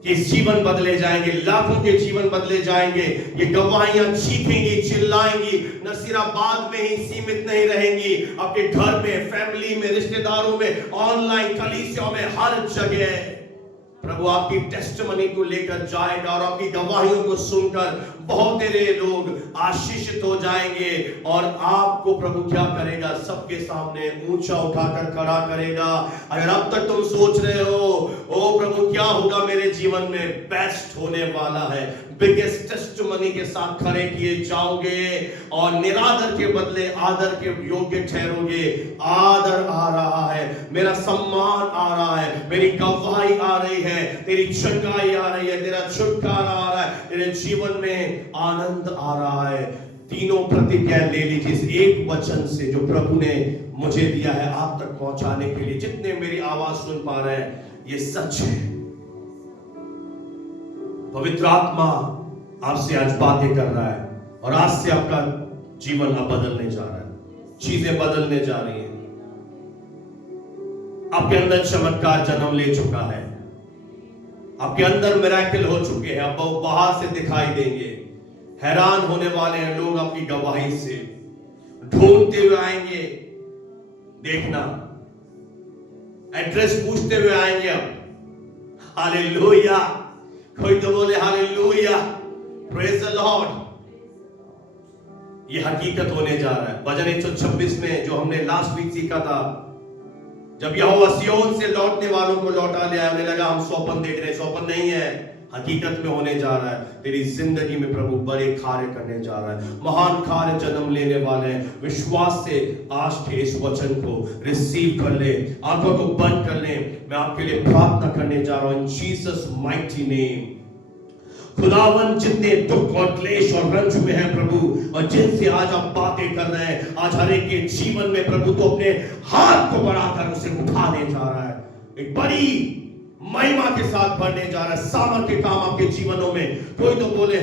के जीवन बदले जाएंगे, लाखों के जीवन बदले जाएंगे। ये गवाहियां चीखेंगी, चिल्लाएंगी, न सिर्फ बाद में ही सीमित नहीं रहेंगी, आपके घर में, फैमिली में, रिश्तेदारों में, ऑनलाइन, कलीसिया में, हर जगह प्रभु आपकी टेस्टिमनी को लेकर जाएगा, और आपकी गवाहियों को सुनकर बहुत सारे लोग आशीषित हो जाएंगे, और आपको प्रभु क्या करेगा? सबके सामने ऊंचा उठाकर खड़ा करेगा। अगर अब तक तुम सोच रहे हो, ओ प्रभु क्या होगा मेरे जीवन में, बेस्ट होने वाला है, बिगेस्ट टेस्टिमनी के साथ खड़े किए जाओगे, और निरादर के बदले आदर के योग्य ठहरोगे। आदर आ रहा है, मेरा सम्मान आ रहा है, मेरी गवाही आ रही है, तेरी चंगाई आ रही है, तेरा छुटकारा आ रहा है, तेरे जीवन में आनंद आ रहा है। तीनों प्रतिज्ञा ले लीजिए इस एक वचन से जो प्रभु ने मुझे दिया है आप तक पहुंचाने के लिए। जितने मेरी आवाज सुन पा रहे हैं, ये सच है। पवित्र आत्मा आपसे आज बातें कर रहा है, और आज से आपका जीवन अब बदलने जा रहा है, चीजें बदलने जा रही हैं। आपके अंदर चमत्कार जन्म ले चुका है, आपके अंदर मिरेकल हो चुके हैं, अब वो बाहर से दिखाई देंगे। हैरान होने वाले हैं लोग आपकी गवाही से, ढूंढते हुए आएंगे। देखना, एड्रेस पूछते हुए आएंगे। अब हालेलुया, कोई तो बोले हालेलुया, प्रेज द लॉर्ड। ये हकीकत होने जा रहा है। भजन 126 में जो हमने लास्ट वीक सीखा था, जब यहोवा सिय्योन से लौटने वालों को लौटा ले आया, उन्हें लगा हम स्वप्न देख रहे हैं। स्वप्न नहीं है, हकीकत में होने जा रहा है। तेरी जिंदगी में प्रभु बड़े कार्य करने जा रहा है, महान कार्य जन्म लेने वाले हैं। विश्वास से आज के इस वचन को रिसीव कर ले, आंखों को बंद कर ले। मैं आपके लिए प्रार्थना करने जा रहा हूं इन जीसस माइटी नेम। खुदावन जितने दुख और क्लेश और रंज में है प्रभु, और जिनसे आज आप बातें कर रहे हैं, आज हर एक के जीवन में प्रभु तो अपने हाथ को बढ़ाकर उसे उठाने जा रहा है। एक बड़ी महिमा के साथ बढ़ने जा रहा है। सामर्थ्य के काम आपके जीवनों में, कोई तो बोले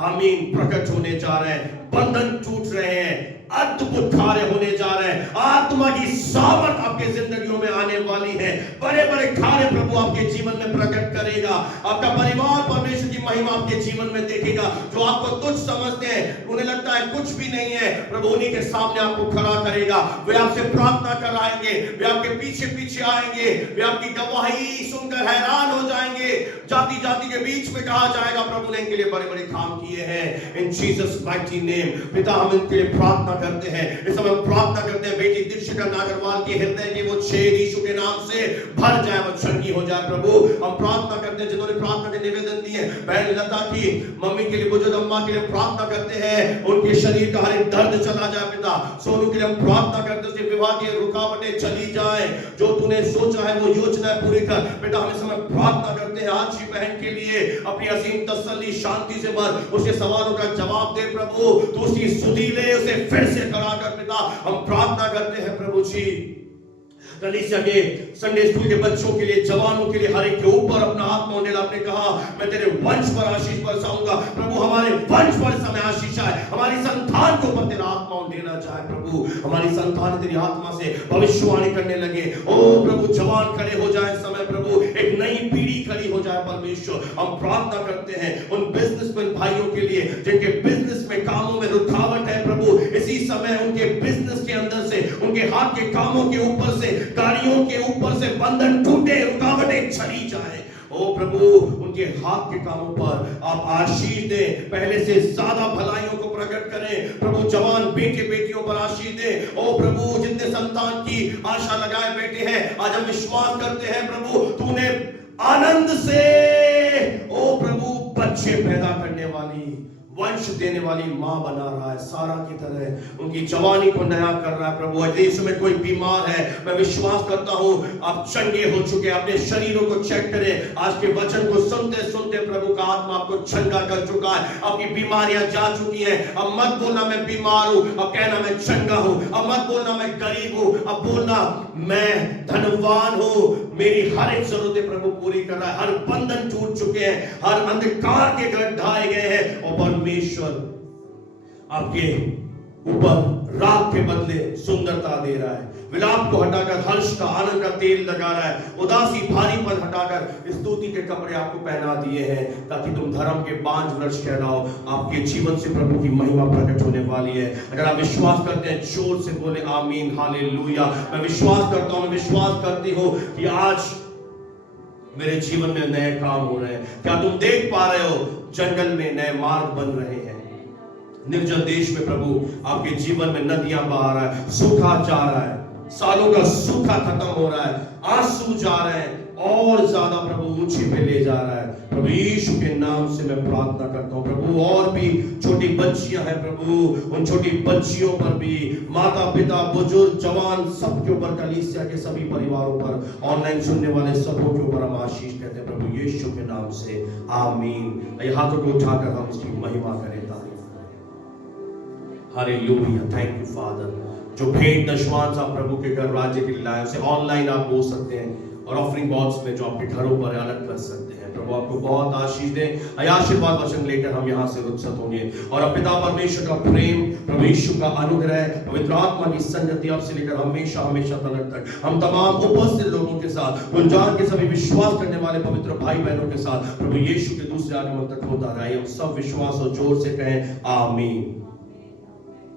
आमीन, प्रकट होने जा रहे हैं, बंधन टूट रहे हैं, अद्भुत कार्य होने जा रहे हैं। आत्मा की सामर्थ आपके जिंदगियों में आने वाली है। बड़े बड़े कार्य प्रभु आपके जीवन में प्रकट करेगा। आपका परिवार परमेश्वर की महिमा आपके जीवन में देखेगा। जो आपको तुच्छ समझते हैं, उन्हें लगता है कुछ भी नहीं है, प्रभु उन्हीं के सामने आपको खड़ा करेगा। वे आपसे प्रार्थना कराएंगे, वे आपके पीछे पीछे आएंगे, वे आपकी गवाही सुनकर हैरान हो जाएंगे। जाति जाति के बीच में कहा जाएगा प्रभु ने इनके लिए बड़े बड़े काम किए हैं। इन जीसस माइटी नेम पिता, हम इनके लिए प्रार्थना करते हैं। इस समय हम प्रार्थना करते हैं बेटी दीक्षिता नागरवाल के हृदय के वो छेद यीशु के नाम से भर जाए, वो चंगी हो जाए। प्रभु हम प्रार्थना करते हैं जिन्होंने प्रार्थना के निवेदन दिए, बहन लता की मम्मी के लिए, बुजुर्ग अम्मा के लिए प्रार्थना करते हैं, उनके शरीर का हर एक दर्द चला जाए। पिता सोनू के लिए हम प्रार्थना करते हैं, उसके विवाह की रुकावटें चली जाए, जो तूने सोचा है वो योजना पूरी कर। बेटा हम इस समय प्रार्थना करते हैं आज की बहन के लिए, अपनी असीम तसल्ली शांति से भर, उसके सवालों का जवाब दे प्रभु, तू उसकी सुधी ले, उसे फिर से करा कर। पिता हम प्रार्थना करते हैं प्रभु जी, कलीसिया के संडे स्कूल के बच्चों के लिए, जवानों के लिए, हर एक के ऊपर अपना हाथ मोड़ेला। आपने कहा मैं तेरे वंश पर आशीष बरसाऊंगा। प्रभु हमारे वंश पर समय आशीष आए, हमारी संतान के ऊपर तेरा आत्मा उंडेला जाए। प्रभु हमारी संतान तेरी आत्मा से भविष्यवाणी करने लगे। ओ प्रभु जवान खड़े हो जाए समय, प्रभु एक नई पीढ़ी खड़ी हो जाए। परमेश्वर हम प्रार्थना करते हैं उन बिजनेसमैन भाइयों के लिए जिनके बिजनेस में कामों में रुकावट है। प्रभु इसी समय उनके बिजनेस के अंदर से, उनके हाथ के कामों के ऊपर से, गाड़ियों के ऊपर से बंधन टूटे, रुकावटें चली जाए। ओ प्रभु उनके हाथ के कामों पर आप आशीष दें, पहले से ज्यादा भलाइयों को प्रकट करें। प्रभु जवान बेटे बेटियों पर आशीष दें। ओ प्रभु जितने संतान की आशा लगाए बैठे हैं, आज हम विश्वास करते हैं प्रभु तूने आनंद से ओ प्रभु बच्चे पैदा करने वाली, वंश देने वाली मां बना रहा है। सारा की तरह उनकी जवानी को नया कर रहा है। प्रभु देश में कोई बीमार है, मैं विश्वास करता हूं आप चंगे हो चुके, अपने शरीरों को चेक करें। आज के वचन को सुनते सुनते प्रभु का आत्मा आपको चंगा कर चुका है, आपकी बीमारियां जा चुकी हैं। अब मत बोलना मैं बीमार हूं, अब कहना मैं चंगा हूं। अब मत बोलना मैं गरीब हूं, अब बोलना मैं धनवान हूं। मेरी हर एक जरूरतें प्रभु पूरी कर रहा है। हर बंधन टूट चुके हैं, हर अंधकार के घर ढाए गए हैं, और परमेश्वर आपके ऊपर रात के बदले सुंदरता दे रहा है। विलाप को हटाकर हर्ष का, आनंद का तेल लगा रहा है। उदासी भारीपन हटाकर स्तुति के कपड़े आपको पहना दिए हैं, ताकि तुम धर्म के 5 वर्ष कहलाओ। आपके जीवन से प्रभु की महिमा प्रकट होने वाली है। अगर आप विश्वास करते हैं जोर से बोले आमीन, हालेलुया। मैं विश्वास करता हूं, मैं विश्वास करती हूं कि आज मेरे जीवन में नए काम हो रहे हैं। क्या तुम देख पा रहे हो जंगल में नए मार्ग बन रहे हैं, निर्जल देश में प्रभु आपके जीवन में नदियां बहा रहा है, सूखा जा रहा है, सालों का सूखा खत्म हो रहा है, आंसू जा रहे हैं, और ज्यादा प्रभु ऊंचे पे ले जा रहा है। प्रभु यीशु के नाम से मैं प्रार्थना करता हूं प्रभु, और भी छोटी बच्चियां हैं प्रभु, उन छोटी बच्चियों पर भी, माता पिता बुजुर्ग जवान सबके ऊपर, कलीसिया के सभी परिवारों पर, ऑनलाइन सुनने वाले सबों के ऊपर हम आशीष कहते हैं प्रभु यीशु के नाम से आमीन। ये हाथों को उठाकर हम उसकी महिमा करें। Hallelujah, thank you father. जो भेंट दशवांश आप प्रभु के घर राज्य के लिए लाए, उसे ऑनलाइन आप बोल सकते हैं, और ऑफरिंग बॉक्स में जो आपके घरों पर अलग कर सकते हैं। प्रभु आपको बहुत आशीष दे। आशीर्वाद वचन लेकर हम यहाँ से रुखसत होंगे, और अब पिता परमेश्वर का प्रेम, प्रभु यीशु का अनुग्रह, पवित्र आत्मा की संगति अब से लेकर हमेशा हमेशा तक हम तमाम उपस्थित लोगों के साथ, गुलजार के सभी विश्वास करने वाले पवित्र भाई बहनों के साथ प्रभु यीशु के दूसरे आगमन तक होता रहे। हम सब विश्वास और जोर से कहें आमीन।